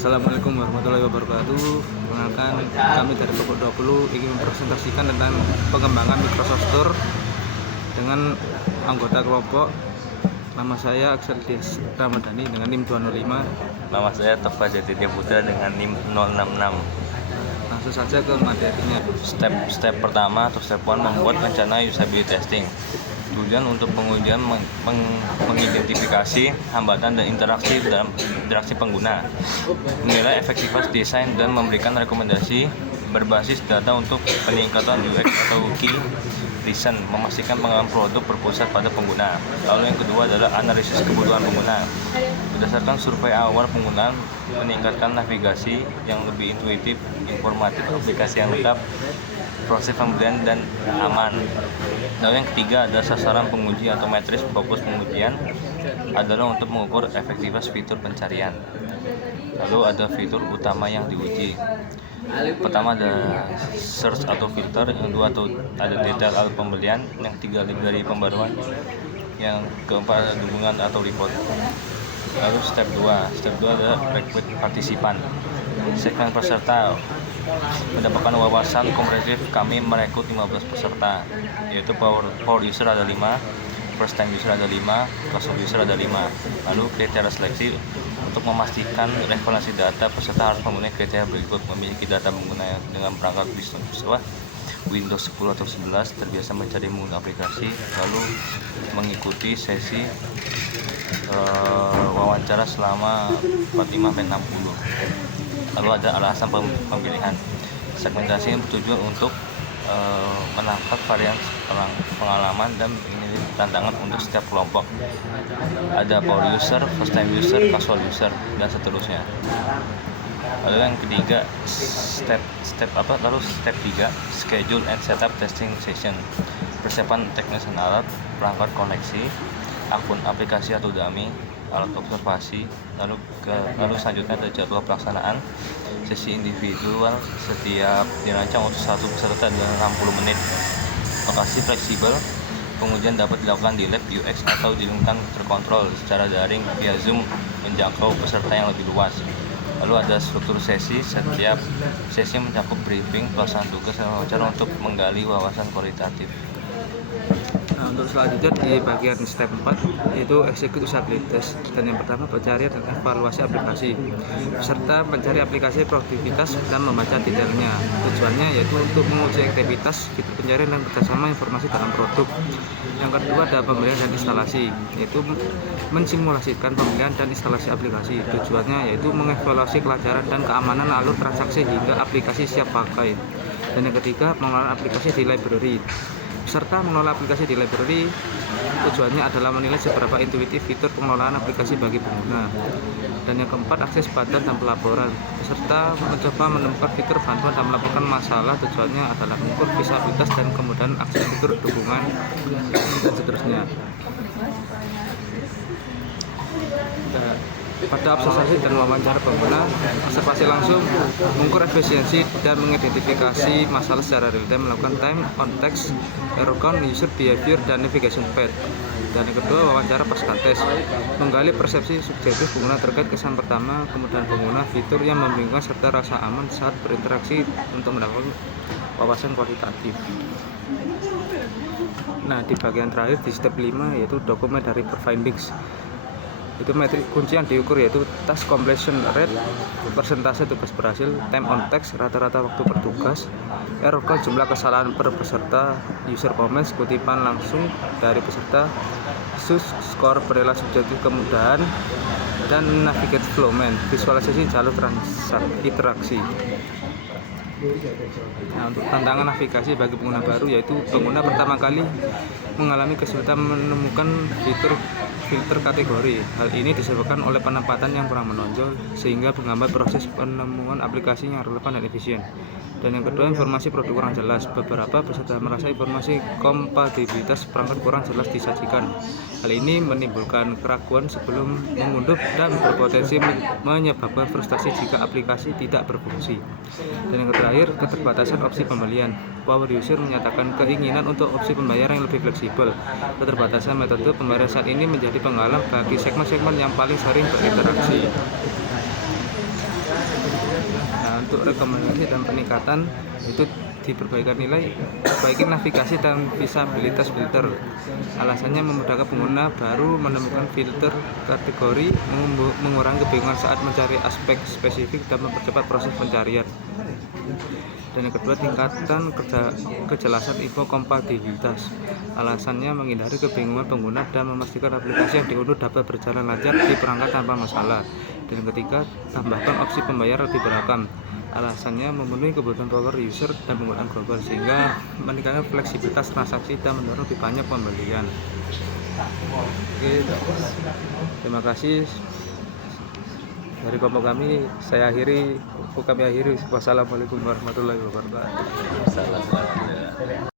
Assalamualaikum warahmatullahi wabarakatuh. Perkenalkan, kami dari Kelompok 20 ingin mempresentasikan tentang pengembangan Microsoft Store dengan anggota kelompok. Nama saya Aksel Dias Ramadhani dengan NIM 205. Nama saya Tova Jatidya Putra dengan NIM 066. Langsung saja ke materinya. Step pertama atau step 1 membuat rencana usability testing. Tujuan untuk pengujian mengidentifikasi hambatan dan interaksi dalam interaksi pengguna, menilai efektivitas desain dan memberikan rekomendasi berbasis data untuk peningkatan UX atau key reason, memastikan pengalaman produk berpusat pada pengguna. Lalu yang kedua adalah analisis kebutuhan pengguna. Berdasarkan survei awal penggunaan, meningkatkan navigasi yang lebih intuitif, informatif, aplikasi yang lengkap, proses pembelian dan aman. Lalu yang ketiga adalah sasaran penguji atau metris fokus pengujian adalah untuk mengukur efektivitas fitur pencarian. Lalu ada fitur utama yang diuji. Pertama ada search atau filter, yang kedua ada detail alat pembelian, yang ketiga library pembaruan, yang keempat ada dukungan atau report. Lalu step 2 adalah rekrut partisipan. Segmen peserta mendapatkan wawasan komprehensif. Kami merekrut 15 peserta, yaitu power user ada 5, first time user ada 5, casual user ada 5. Lalu kriteria seleksi untuk memastikan referensi data, peserta harus memenuhi kriteria berikut: memiliki data pengguna dengan perangkat Windows 10 atau 11, terbiasa mencari menggunakan aplikasi, lalu mengikuti sesi wawancara selama 45-60. Lalu ada alasan pemilihan. Segmentasi yang bertujuan untuk menangkap varian pengalaman dan ini tantangan untuk setiap kelompok. Ada power user, first time user, casual user, dan seterusnya. Lalu yang ketiga step 3, schedule and setup testing session. Persiapan teknis alat, perangkat koneksi, akun aplikasi atau dummy, alat observasi. Lalu selanjutnya ada jadwal pelaksanaan. Sesi individual setiap dirancang untuk satu peserta dalam 60 menit. Lokasi fleksibel. Pengujian dapat dilakukan di lab UX atau di lingkungan terkontrol secara daring via Zoom, menjangkau peserta yang lebih luas. Lalu ada struktur sesi. Setiap sesi mencakup briefing, pelaksanaan tugas, dan wawancara untuk menggali wawasan kualitatif. Nah, untuk selanjutnya di bagian step 4 yaitu execute usability test, dan yang pertama pencarian dan evaluasi aplikasi. Peserta mencari aplikasi produktivitas dan membaca detailnya. Tujuannya yaitu untuk menguji aktivitas, fitur pencarian, dan kerjasama informasi dalam produk. Yang kedua ada pembelian dan instalasi, yaitu mensimulasikan pembelian dan instalasi aplikasi. Tujuannya yaitu mengevaluasi kelancaran dan keamanan alur transaksi hingga aplikasi siap pakai. Dan yang ketiga pengelolaan aplikasi di library. Peserta mengelola aplikasi di library, tujuannya adalah menilai seberapa intuitif fitur pengelolaan aplikasi bagi pengguna. Dan yang keempat, akses bantuan dan pelaporan. Peserta mencoba menemukan fitur bantuan dan melaporkan masalah. Tujuannya adalah mengukur visabilitas dan kemudahan akses fitur dukungan dan seterusnya. Pada observasi dan wawancara pengguna, observasi langsung, mengukur efisiensi dan mengidentifikasi masalah secara real time, melakukan time on text, error count, user behavior, dan navigation path. Dan yang kedua, wawancara pasca tes, menggali persepsi subjektif pengguna terkait kesan pertama, kemudian pengguna, fitur yang membingungkan, serta rasa aman saat berinteraksi untuk mendapatkan wawasan kualitatif. Nah, di bagian terakhir di step 5 yaitu dokumen dari findings. Itu metrik kunci yang diukur yaitu task completion rate, persentase tugas berhasil, time on text, rata-rata waktu per tugas, error count, jumlah kesalahan per peserta, user comments, kutipan langsung dari peserta, skor penilaian subjektif kemudahan, dan navigate flow man, visualisasi jalur interaksi. Nah, untuk tantangan navigasi bagi pengguna baru, yaitu pengguna pertama kali mengalami kesulitan menemukan filter kategori. Hal ini disebabkan oleh penempatan yang kurang menonjol sehingga menghambat proses penemuan aplikasi yang relevan dan efisien. Dan yang kedua, informasi produk kurang jelas. Beberapa peserta merasa informasi kompatibilitas perangkat kurang jelas disajikan. Hal ini menimbulkan keraguan sebelum mengunduh dan berpotensi menyebabkan frustasi jika aplikasi tidak berfungsi. Dan yang terakhir, keterbatasan opsi pembelian. Power user menyatakan keinginan untuk opsi pembayaran yang lebih fleksibel. Keterbatasan metode pembayaran saat ini menjadi penghalang bagi segmen-segmen yang paling sering berinteraksi. untuk rekomendasi dan peningkatan itu diperbaikan nilai, perbaiki navigasi dan visabilitas filter. Alasannya memudahkan pengguna baru menemukan filter kategori, mengurangi kebingungan saat mencari aspek spesifik dan mempercepat proses pencarian. Dan yang kedua, tingkatan kejelasan info kompatibilitas. Alasannya menghindari kebingungan pengguna dan memastikan aplikasi yang diunduh dapat berjalan lancar di perangkat tanpa masalah. Dan yang ketiga, tambahkan opsi pembayaran lebih beragam. Alasannya memenuhi kebutuhan power user dan penggunaan global sehingga meningkatkan fleksibilitas transaksi dan mendorong lebih banyak pembelian. Oke, terima kasih dari kelompok kami. Kami akhiri. Wassalamualaikum warahmatullahi wabarakatuh.